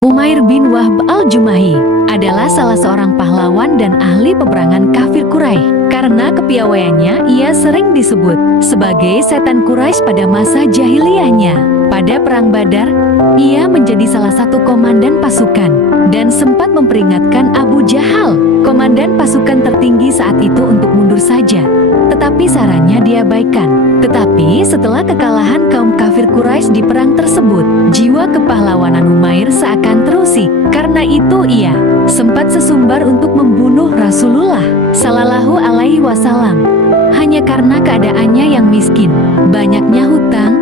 Umair bin Wahb al-Jumahi adalah salah seorang pahlawan dan ahli peperangan kafir Quraisy. Karena kepiawaiannya, ia sering disebut sebagai setan Quraisy pada masa jahiliyahnya. Pada Perang Badar, ia menjadi salah satu komandan pasukan dan sempat memperingatkan Abu Jahal, komandan pasukan tertinggi saat itu, untuk mundur saja. Tetapi sarannya diabaikan. Tetapi setelah kekalahan kaum kafir Quraisy di perang tersebut, jiwa kepahlawanan Umair seakan terusik. Karena itu ia sempat sesumbar untuk membunuh Rasulullah Shallallahu Alaihi Wasallam. Hanya karena keadaannya yang miskin, banyaknya hutang,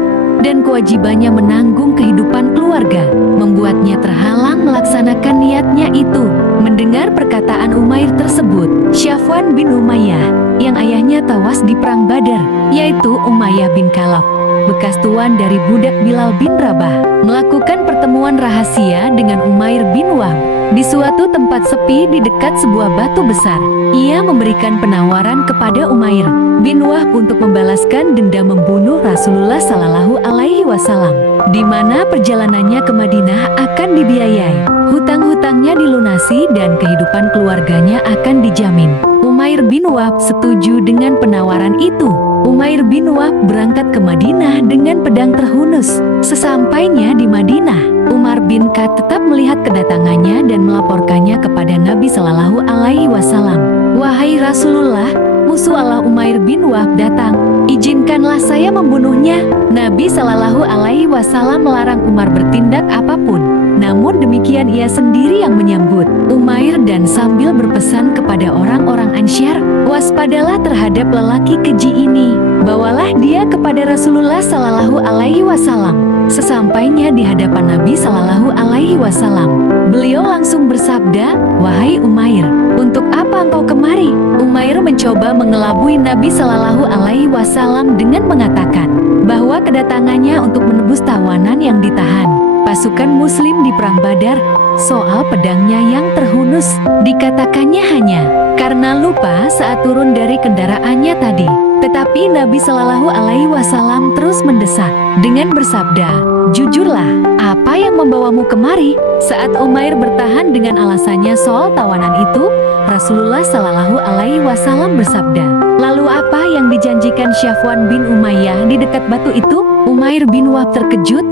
dan kewajibannya menanggung kehidupan keluarga, membuatnya terhalang melaksanakan niatnya itu. Mendengar perkataan Umair tersebut, Syafwan bin Umayyah, yang ayahnya tewas di Perang Badar, yaitu Umayyah bin Khalaf, bekas tuan dari budak Bilal bin Rabah, melakukan pertemuan rahasia dengan Umair bin Wahb di suatu tempat sepi di dekat sebuah batu besar. Ia memberikan penawaran kepada Umair bin Wahb untuk membalaskan dendam membunuh Rasulullah Shallallahu Alaihi Wasallam, di mana perjalanannya ke Madinah akan dibiayai, hutang-hutangnya dilunasi, dan kehidupan keluarganya akan dijamin. Umair bin Wahb setuju dengan penawaran itu. Umair bin Wahb berangkat ke Madinah dengan pedang terhunus. Sesampainya di Madinah, Umar bin Khattab tetap melihat kedatangannya dan melaporkannya kepada Nabi Shallallahu Alaihi Wasallam. "Wahai Rasulullah, musuh Allah Umair bin Wahb datang. Izinkanlah saya membunuhnya." Nabi Shallallahu Alaihi Wasallam melarang Umar bertindak apapun. Namun demikian ia sendiri yang menyambut Umair dan sambil berpesan kepada orang-orang Ansyar, "Waspadalah terhadap lelaki keji ini. Bawalah dia kepada Rasulullah Shallallahu Alaihi Wasallam." Sesampainya di hadapan Nabi Shallallahu Alaihi Wasallam, beliau langsung bersabda, "Wahai Umair, untuk apa engkau kemari?" Umair mencoba mengelabui Nabi Shallallahu Alaihi Wasallam dengan mengatakan bahwa kedatangannya untuk menebus tawanan yang ditahan pasukan Muslim di Perang Badar. Soal pedangnya yang terhunus, dikatakannya hanya karena lupa saat turun dari kendaraannya tadi. Tetapi Nabi Shallallahu Alaihi Wasallam terus mendesak dengan bersabda, "Jujurlah, apa yang membawamu kemari?" Saat Umair bertahan dengan alasannya soal tawanan itu, Rasulullah Shallallahu Alaihi Wasallam bersabda, "Lalu apa yang dijanjikan Syafwan bin Umayyah di dekat batu itu?" Umair bin Wahb terkejut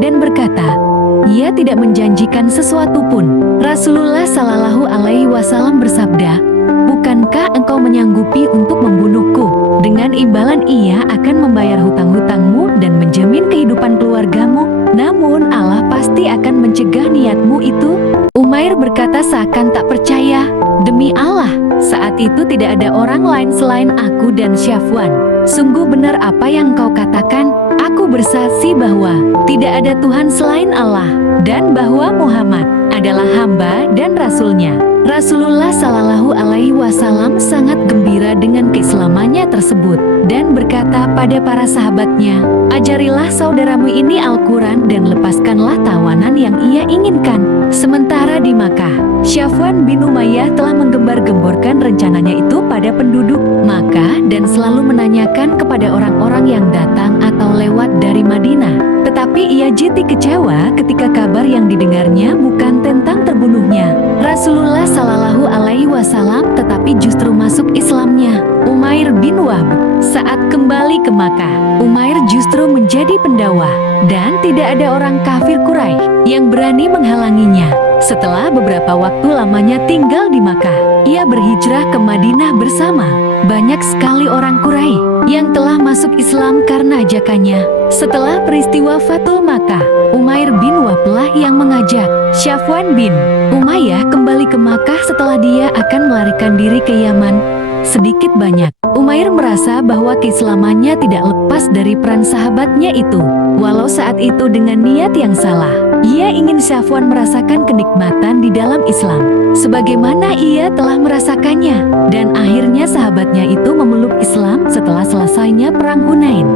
dan berkata, "Ia tidak menjanjikan sesuatu pun." Rasulullah Shallallahu Alaihi Wasallam bersabda, "Bukankah engkau menyanggupi untuk membunuhku? Dengan imbalan ia akan membayar hutang-hutangmu dan menjamin kehidupan keluargamu. Namun Allah pasti akan mencegah niatmu itu." Umair berkata seakan tak percaya, "Demi Allah, saat itu tidak ada orang lain selain aku dan Syafwan. Sungguh benar apa yang kau katakan. Aku bersaksi bahwa tidak ada Tuhan selain Allah, dan bahwa Muhammad adalah hamba dan Rasul-Nya." Rasulullah Shallallahu Alaihi Wasallam sangat gembira dengan keislamannya tersebut dan berkata pada para sahabatnya, "Ajarilah saudaramu ini Al-Quran dan lepaskanlah tawanan yang ia inginkan." Sementara di Makkah, Syafwan bin Umayyah telah menggembar-gemborkan rencananya itu pada penduduk Makkah dan selalu menanyakan kepada orang-orang yang datang atau lewat dari Madinah. Tetapi ia jiti kecewa ketika kabar yang didengarnya bukan tentang terbunuhnya Rasulullah Shallallahu Alaihi Wasallam, tetapi justru masuk Islamnya Umair bin Wahb. Saat kembali ke Makkah, Umair justru menjadi pendakwah dan tidak ada orang kafir Quraisy yang berani menghalanginya. Setelah beberapa waktu lamanya tinggal di Makkah, ia berhijrah ke Madinah bersama banyak sekali orang Quraisy yang telah masuk Islam karena ajakannya. Setelah peristiwa Fathul Makkah, Umair bin Wahb lah yang mengajak Syafwan bin Umayyah kembali ke Makkah setelah dia akan melarikan diri ke Yaman. Sedikit banyak, Umair merasa bahwa keislamannya tidak lepas dari peran sahabatnya itu. Walau saat itu dengan niat yang salah, ia ingin Syafwan merasakan kenikmatan di dalam Islam sebagaimana ia telah merasakannya. Dan akhirnya sahabatnya itu memeluk Islam setelah selesainya Perang Hunain.